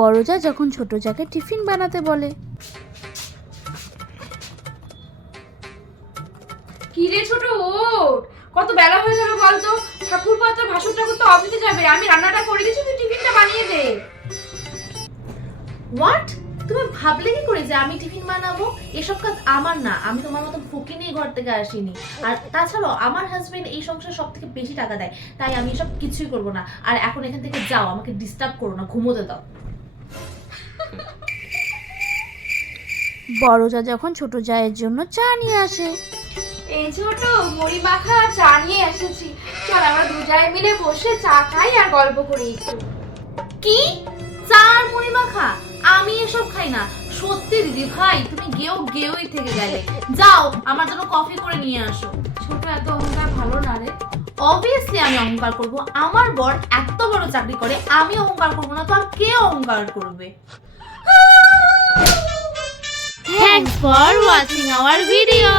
বড় যা যখন ছোট যাকে টিফিন বানাতে বলে। কি রে ছোট, ওঠ, কত বেলা হয়ে গেল বলতো। ঠাকুর পাতা ভাসুর ঠাকুর তো অফিসে যাবে, আমি রান্নাটা করে দিচ্ছি, তুই টিফিনটা বানিয়ে দে। হোয়াট? তুমি ভাবলে কি করে যে আমি টিফিন বানাবো? এসব কাজ আমার না, আমি তোমার মতন ফকিনি ঘর থেকে আসিনি। আর তাছাড়াও আমার হাজবেন্ড এই সংসারে সব থেকে বেশি টাকা দেয়, তাই আমি এসব কিছুই করবো না। আর এখন এখান থেকে যাও, আমাকে ডিস্টার্ব করো না, ঘুমোতে দাও। বড় যা যখন ছোট জায়ের জন্য চা নিয়ে আসে। এই ছোট, মুড়ি মাখা আর চা নিয়ে এসেছি, চল আমরা দুজায় মিলে বসে চা খাই আর গল্প করি একটু। কি? চা আর মুড়ি মাখা? আমি এসব খাই না। সত্যি দিদি ভাই, তুমি গেওই থেকে গেলে। যাও, আমার জন্য কফি করে নিয়ে আসো। ছোট, এত অহংকার ভালো না রে। অবভিয়াসলি আমি অহংকার করব। আমার বর এত বড় চাকরি করে, আমি অহংকার করব না তো আর কে অহংকার করবে? Thanks for watching our video.